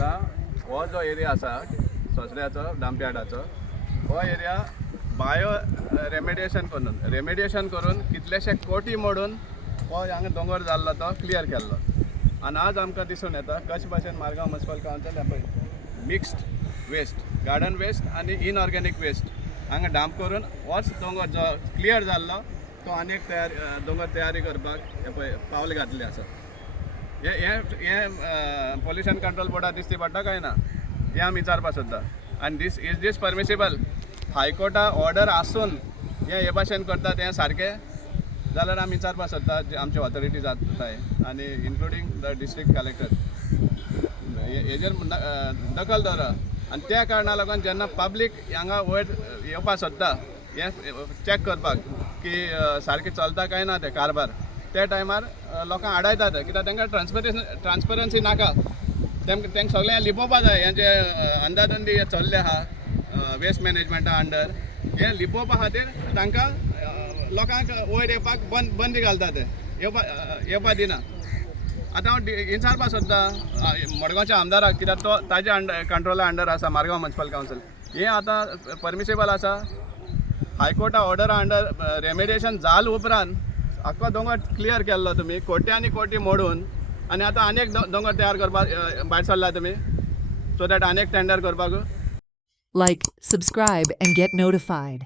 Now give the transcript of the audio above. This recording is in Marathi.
आतां हो जो एरिया आसा सोसऱ्याचो डांपयार्डाचो हो एरिया बायो रेमेडिएशन करून कितलेशे कोटी मोडून हो हांगा दोंगर जाल्लो तो क्लियर केल्लो. आनी आज आमकां दिसून येता कशे भाशेन मारगांव म्युनिसिपल कावन्सिल पळय मिक्स्ड वेस्ट गार्डन वेस्ट आनी इनऑर्गेनीक वेस्ट हांगा डांप करून होच दोंगर जो क्लियर जाल्लो तो आनीक दोंगर तयारी करपाक हे पळय पावल घातले आसा. हे पोल्युशन कंट्रोल बोर्डाक दिसती पडटा काय ना हे आमी विचारपाक सोदता. आनी इज दीस परमिसिबल? हायकोर्टा ऑर्डर आसून हे भाशेन करतात हे सारकें जाल्यार आमी विचारपाक सोदता जे आमचे ऑथॉरिटीज आसाय आनी इन्क्लुडींग द डिस्ट्रिक्ट कलेक्टर हेजेर दखल दवरा. आनी त्या कारणाक लागून जेन्ना पब्लीक हांगा वयर येवपाक सोदता हे चॅक करपाक की सारकें चलता काय ना ते कारबार त्या टायमार लोकांक आडायतात कित्याक तांकां ट्रान्सपरन्सी नाका. तांकां सगळें लिपोवपा जाय हें जे अंदाधंदी हे चल्ले आहा वेस्ट मॅनेजमेंटा अंडर हे लिपोवपा खातीर तांकां लोकांक वयर येवपाक बंदी घालता ते येवपा दिना. आतां हांव विचारपाक सोदता मडगांवच्या आमदाराक कित्याक तो ताज्या कंट्रोला अंडर आसा मारगांव म्युनिसिपल कावन्सिल हें आतां परमिसिबल आसा? हायकोर्टा ऑर्डरा अंडर रेमेडिएशन जाल उपरांत आख्खो दोंगर क्लियर केल्लो तुमी कोट्यांनी कोटी मोडून आनी आतां आनीक दोंगर तयार करपाक भायर सरला तुमी सो दॅट आनीक टेंडर करपाक. Like, subscribe, and get notified.